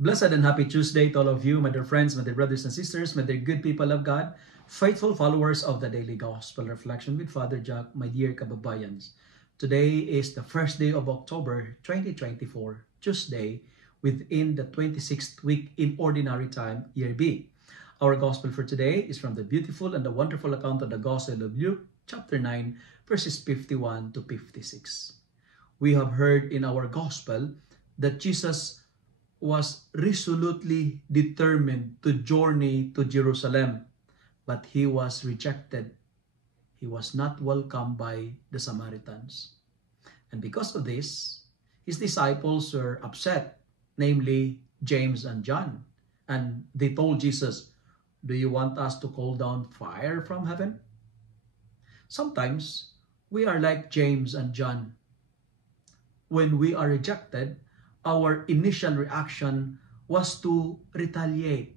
Blessed and happy Tuesday to all of you, my dear friends, my dear brothers and sisters, my dear good people of God, faithful followers of the Daily Gospel Reflection with Father Jack, my dear kababayans. Today is the first day of October 2024, Tuesday, within the 26th week in Ordinary Time, Year B. Our Gospel for today is from the beautiful and the wonderful account of the Gospel of Luke, chapter 9, verses 51 to 56. We have heard in our Gospel that Jesus was resolutely determined to journey to Jerusalem, but he was rejected. He was not welcomed by the Samaritans. And because of this, his disciples were upset, namely James and John. And they told Jesus, "Do you want us to call down fire from heaven?" Sometimes we are like James and John. When we are rejected, our initial reaction was to retaliate.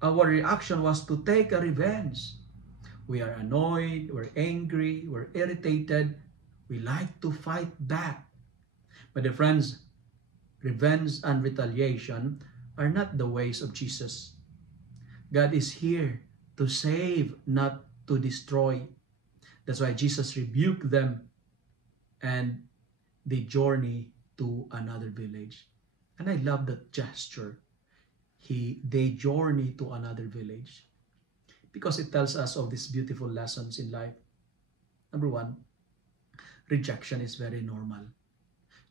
Our reaction was to take a revenge. We are annoyed, we're angry, we're irritated. We like to fight back. But dear friends, revenge and retaliation are not the ways of Jesus. God is here to save, not to destroy. That's why Jesus rebuked them and they journey to another village. And I love that gesture. They journey to another village because it tells us of these beautiful lessons in life. Number one, rejection is very normal.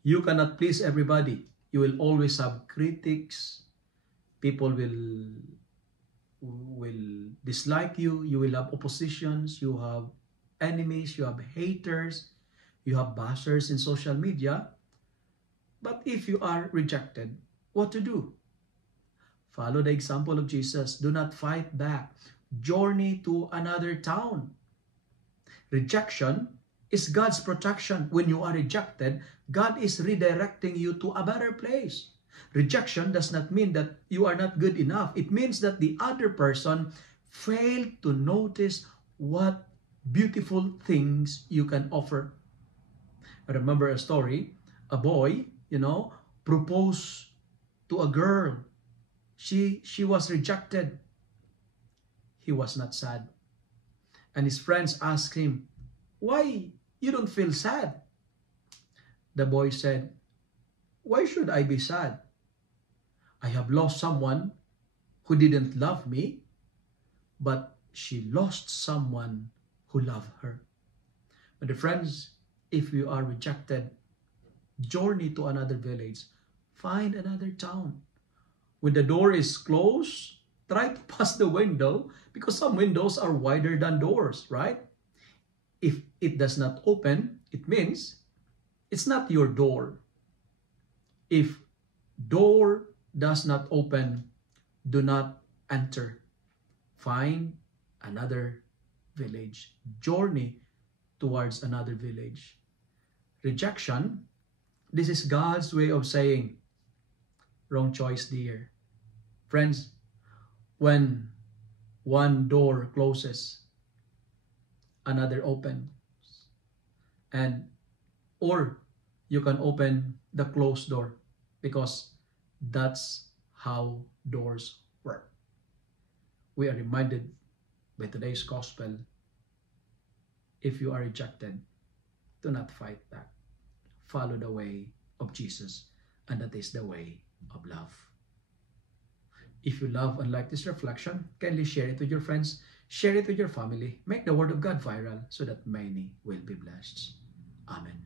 You cannot please everybody. You will always have critics. People will dislike you. You will have oppositions. You have enemies. You have haters. You have bashers in social media. But if you are rejected, what to do? Follow the example of Jesus. Do not fight back. Journey to another town. Rejection is God's protection. When you are rejected, God is redirecting you to a better place. Rejection does not mean that you are not good enough. It means that the other person failed to notice what beautiful things you can offer. I remember a story. A boy, proposed to a girl. She was rejected. He was not sad. And his friends asked him, "Why you don't feel sad?" The boy said, "Why should I be sad? I have lost someone who didn't love me, but she lost someone who loved her." But the friends, if you are rejected, journey to another village. Find another town. When the door is closed, try to pass the window because some windows are wider than doors, right? If it does not open, it means it's not your door. If door does not open, do not enter. Find another village. Journey towards another village. Rejection, this is God's way of saying, wrong choice, dear. Friends, when one door closes, another opens. Or you can open the closed door because that's how doors work. We are reminded by today's gospel, if you are rejected, do not fight back. Follow the way of Jesus, and that is the way of love. If you love and like this reflection, kindly share it with your friends, share it with your family, make the word of God viral so that many will be blessed. Amen.